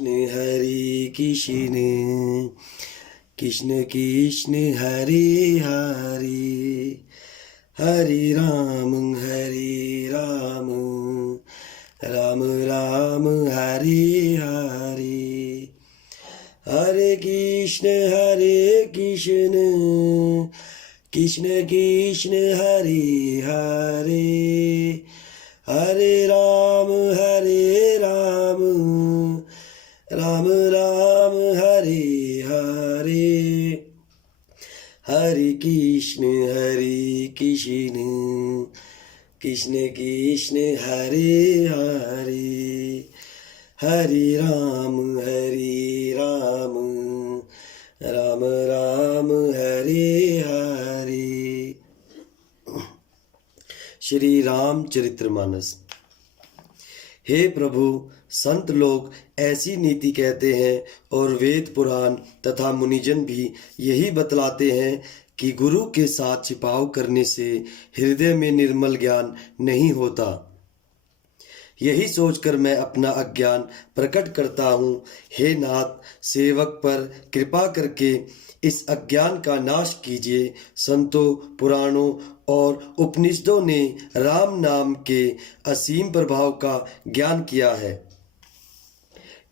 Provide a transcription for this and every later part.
हरे कृष्ण कृष्ण कृष्ण हरे हरे हरे राम राम राम हरे हरे हरे कृष्ण कृष्ण कृष्ण हरे हरे हरे राम राम राम हरे हरे हरे कृष्ण कृष्ण कृष्ण हरे हरे हरे राम राम राम हरे हरे। श्री रामचरितमानस। हे प्रभु, संत लोग ऐसी नीति कहते हैं और वेद पुराण तथा मुनिजन भी यही बतलाते हैं कि गुरु के साथ छिपाव करने से हृदय में निर्मल ज्ञान नहीं होता। यही सोचकर मैं अपना अज्ञान प्रकट करता हूँ। हे नाथ, सेवक पर कृपा करके इस अज्ञान का नाश कीजिए। संतों, पुराणों और उपनिषदों ने राम नाम के असीम प्रभाव का ज्ञान किया है।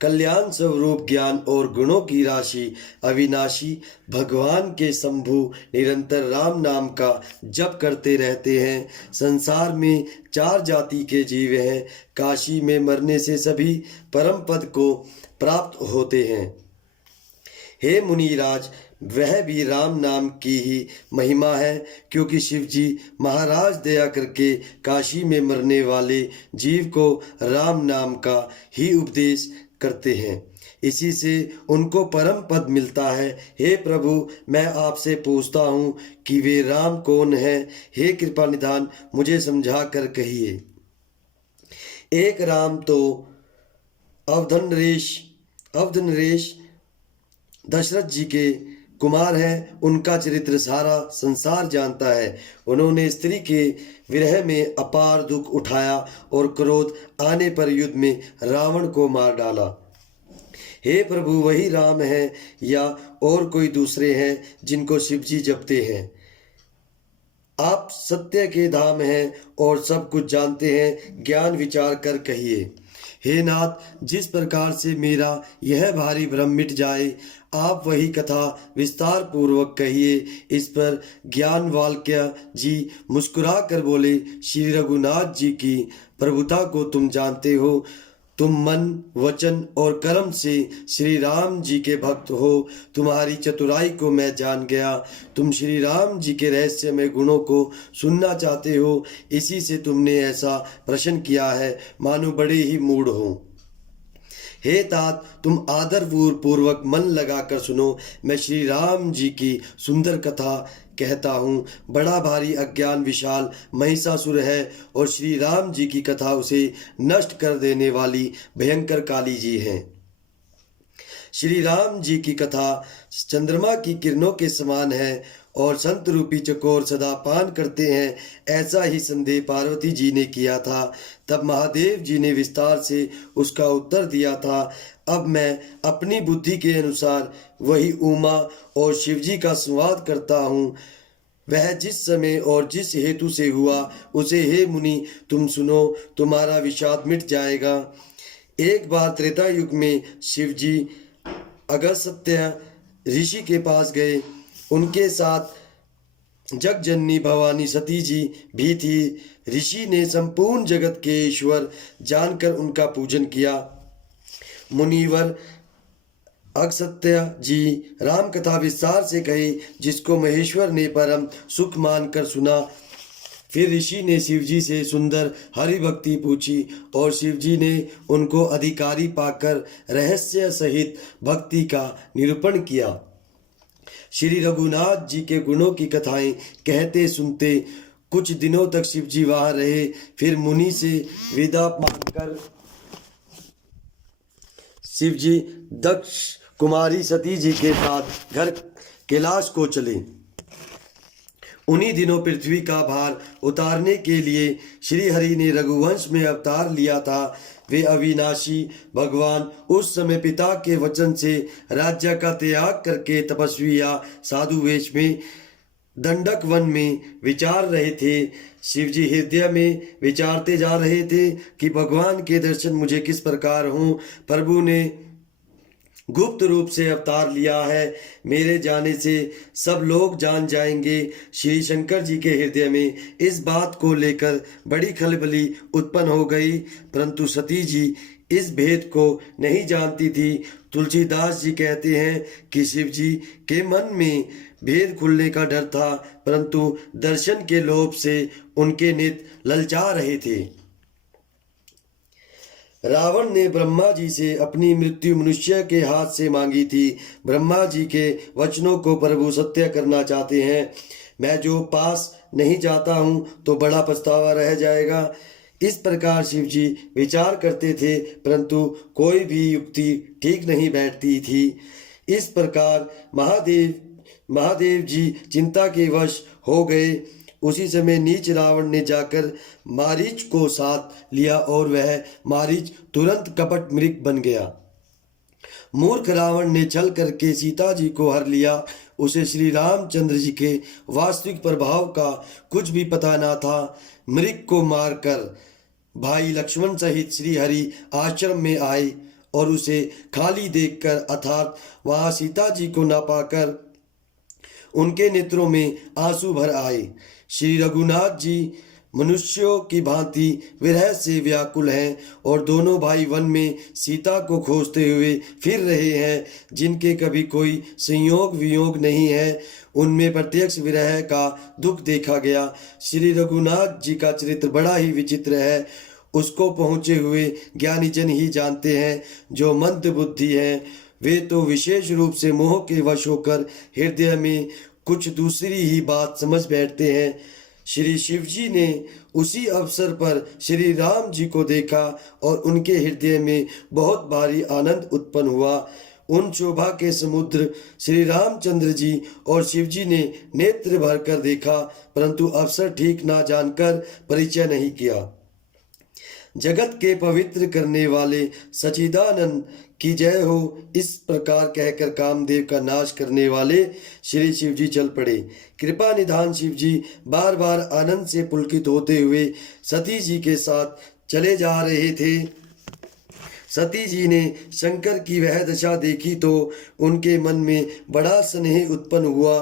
कल्याण स्वरूप ज्ञान और गुणों की राशि अविनाशी भगवान के शंभु निरंतर राम नाम का जप करते रहते हैं। संसार में 4 जाति के जीव हैं। काशी में मरने से सभी परम पद को प्राप्त होते हैं। हे मुनिराज, वह भी राम नाम की ही महिमा है, क्योंकि शिव जी महाराज दया करके काशी में मरने वाले जीव को राम नाम का ही उपदेश करते हैं। इसी से उनको परम पद मिलता है। हे प्रभु, मैं आपसे पूछता हूँ कि वे राम कौन है? हे कृपा निधान, मुझे समझा कर कहिए। एक राम तो अवधनरेश दशरथ जी के कुमार हैं। उनका चरित्र सारा संसार जानता है। उन्होंने स्त्री के विरह में अपार दुख उठाया और क्रोध आने पर युद्ध में रावण को मार डाला। हे प्रभु, वही राम है या और कोई दूसरे हैं जिनको शिव जी जपते हैं? आप सत्य के धाम हैं और सब कुछ जानते हैं। ज्ञान विचार कर कहिए। हे नाथ, जिस प्रकार से मेरा यह भारी भ्रम मिट जाए, आप वही कथा विस्तार पूर्वक कहिए। इस पर ज्ञान वाल्क्य जी मुस्कुरा कर बोले, श्री रघुनाथ जी की प्रभुता को तुम जानते हो। तुम मन, वचन और कर्म से श्री राम जी के भक्त हो। तुम्हारी चतुराई को मैं जान गया। तुम श्री राम जी के रहस्यमय गुणों को सुनना चाहते हो, इसी से तुमने ऐसा प्रश्न किया है, मानो बड़े ही मूढ़ हो। हे तात, तुम आदर पूर्वक मन लगाकर सुनो। मैं श्री राम जी की सुंदर कथा कहता हूँ। बड़ा भारी अज्ञान विशाल महिषासुर है और श्री राम जी की कथा उसे नष्ट कर देने वाली भयंकर काली जी हैं। श्री राम जी की कथा चंद्रमा की किरणों के समान है और संत रूपी चकोर सदा पान करते हैं। ऐसा ही संदेह पार्वती जी ने किया था। तब महादेव जी ने विस्तार से उसका उत्तर दिया था। अब मैं अपनी बुद्धि के अनुसार वही उमा और शिवजी का संवाद करता हूँ। वह जिस समय और जिस हेतु से हुआ उसे हे मुनि तुम सुनो, तुम्हारा विषाद मिट जाएगा। एक बार त्रेता युग में शिवजी अगस्त्य ऋषि के पास गए। उनके साथ जगजननी भवानी सती जी भी थी। ऋषि ने संपूर्ण जगत के ईश्वर जानकर उनका पूजन किया। मुनिवर अगस्त्य जी राम कथा विस्तार से कही, जिसको महेश्वर ने परम सुख मानकर सुना। फिर ऋषि ने शिवजी से सुंदर हरि भक्ति पूछी और शिवजी ने उनको अधिकारी पाकर रहस्य सहित भक्ति का निरूपण किया। श्री रघुनाथ जी के गुणों की कथाएं कहते सुनते कुछ दिनों तक शिवजी वहां रहे। फिर मुनि से विदा मांगकर शिवजी दक्ष कुमारी सती जी के साथ घर कैलाश को चले। उन्हीं दिनों पृथ्वी का भार उतारने के लिए श्री हरि ने रघुवंश में अवतार लिया था। वे अविनाशी भगवान उस समय पिता के वचन से राज्य का त्याग करके तपस्वी या साधु वेश में दंडक वन में विचार रहे थे। शिवजी हृदय में विचारते जा रहे थे कि भगवान के दर्शन मुझे किस प्रकार हों। प्रभु ने गुप्त रूप से अवतार लिया है, मेरे जाने से सब लोग जान जाएंगे। श्री शंकर जी के हृदय में इस बात को लेकर बड़ी खलबली उत्पन्न हो गई, परंतु सती जी इस भेद को नहीं जानती थी। तुलसीदास जी कहते हैं कि शिव जी के मन में भेद खुलने का डर था, परंतु दर्शन के लोभ से उनके नेत्र ललचा रहे थे। रावण ने ब्रह्मा जी से अपनी मृत्यु मनुष्य के हाथ से मांगी थी। ब्रह्मा जी के वचनों को प्रभु सत्य करना चाहते हैं। मैं जो पास नहीं जाता हूँ तो बड़ा पछतावा रह जाएगा। इस प्रकार शिव जी विचार करते थे, परंतु कोई भी युक्ति ठीक नहीं बैठती थी। इस प्रकार महादेव जी चिंता के वश हो गए। उसी समय नीच रावण ने जाकर मारीच को साथ लिया और वह मारीच तुरंत कपट मृग बन गया। मूर्ख रावण ने छल करके सीता जी को हर लिया। उसे श्री रामचंद्र जी के वास्तविक प्रभाव का कुछ भी पता न था। मृग को मारकर भाई लक्ष्मण सहित श्री हरि आश्रम में आए और उसे खाली देखकर अर्थात वहां सीता जी को न पाकर उनके नेत्रों में आंसू भर आए। श्री रघुनाथ जी मनुष्यों की भांति विरह से व्याकुल हैं और दोनों भाई वन में सीता को खोजते हुए फिर रहे हैं। जिनके कभी कोई संयोग वियोग नहीं है, उनमें प्रत्यक्ष विरह का दुख देखा गया। श्री रघुनाथ जी का चरित्र बड़ा ही विचित्र है। उसको पहुँचे हुए ज्ञानी जन ही जानते हैं। जो मंद बुद्धि हैं वे तो विशेष रूप से मोह के वश होकर हृदय में कुछ दूसरी ही बात समझ बैठते हैं। श्री शिव जी ने उसी अवसर पर श्री राम जी को देखा और उनके हृदय में बहुत भारी आनंद उत्पन्न हुआ। उन शोभा के समुद्र श्री रामचंद्र जी और शिव जी ने नेत्र भरकर देखा, परंतु अवसर ठीक ना जानकर परिचय नहीं किया। जगत के पवित्र करने वाले सचिदानंद की जय हो, इस प्रकार कहकर कामदेव का नाश करने वाले श्री शिव जी चल पड़े। कृपा निधान शिव जी बार बार आनंद से पुलकित होते हुए सती जी के साथ चले जा रहे थे। सती जी ने शंकर की वह दशा देखी तो उनके मन में बड़ा स्नेह उत्पन्न हुआ।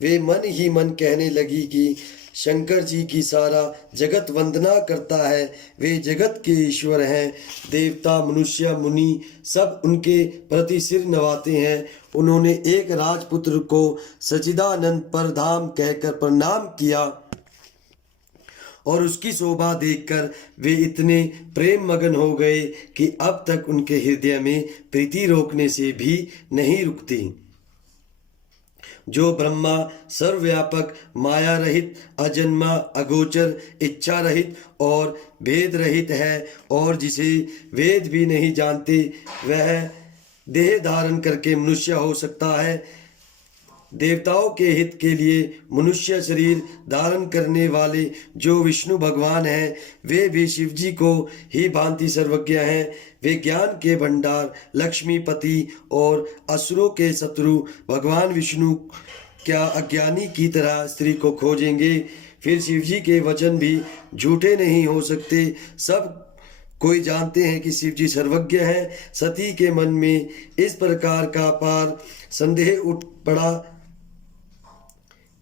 वे मन ही मन कहने लगी कि शंकर जी की सारा जगत वंदना करता है, वे जगत के ईश्वर हैं। देवता मनुष्य मुनि सब उनके प्रति सिर नवाते हैं। उन्होंने एक राजपुत्र को सचिदानंद परधाम कहकर प्रणाम किया और उसकी शोभा देखकर वे इतने प्रेम मगन हो गए कि अब तक उनके हृदय में प्रीति रोकने से भी नहीं रुकती। जो ब्रह्मा सर्वव्यापक माया रहित अजन्मा अगोचर इच्छा रहित और भेद रहित है और जिसे वेद भी नहीं जानते, वह देह धारण करके मनुष्य हो सकता है। देवताओं के हित के लिए मनुष्य शरीर धारण करने वाले जो विष्णु भगवान हैं, वे भी शिव जी को ही भांति सर्वज्ञ हैं। वे ज्ञान के भंडार लक्ष्मीपति और असुरों के शत्रु भगवान विष्णु क्या अज्ञानी की तरह स्त्री को खोजेंगे। फिर शिव जी के वचन भी झूठे नहीं हो सकते। सब कोई जानते हैं कि शिव जी सर्वज्ञ हैं। सती के मन में इस प्रकार का अपार संदेह उठ पड़ा।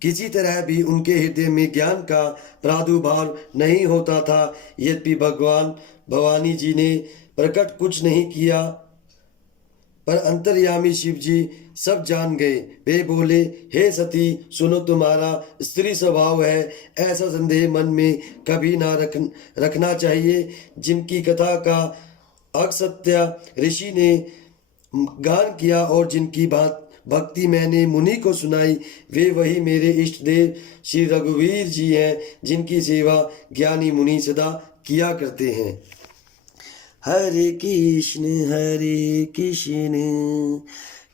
किसी तरह भी उनके हृदय में ज्ञान का प्रादुर्भाव नहीं होता था। यद्यपि भगवान भवानी जी ने प्रकट कुछ नहीं किया, पर अंतर्यामी शिव जी सब जान गए। वे बोले, हे सती सुनो, तुम्हारा स्त्री स्वभाव है, ऐसा संदेह मन में कभी ना रखना चाहिए। जिनकी कथा का अक्षत्य ऋषि ने गान किया और जिनकी बात भक्ति मैंने मुनि को सुनाई, वे वही मेरे इष्ट देव श्री रघुवीर जी हैं, जिनकी सेवा ज्ञानी मुनि सदा किया करते हैं। हरे कृष्ण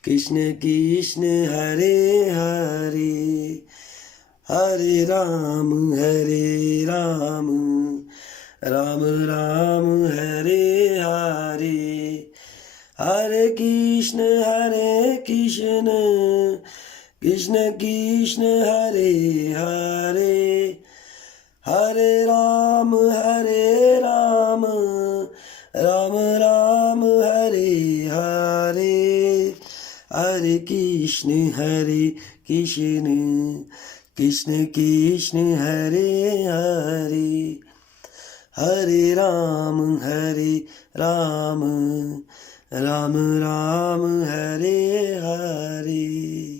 कृष्ण कृष्ण हरे हरे, हरे राम राम राम हरे हरे, हरे कृष्ण कृष्ण कृष्ण हरे हरे, हरे राम राम राम हरे हरे, हरे कृष्ण कृष्ण कृष्ण हरे हरे, हरे राम राम राम हरे हरे।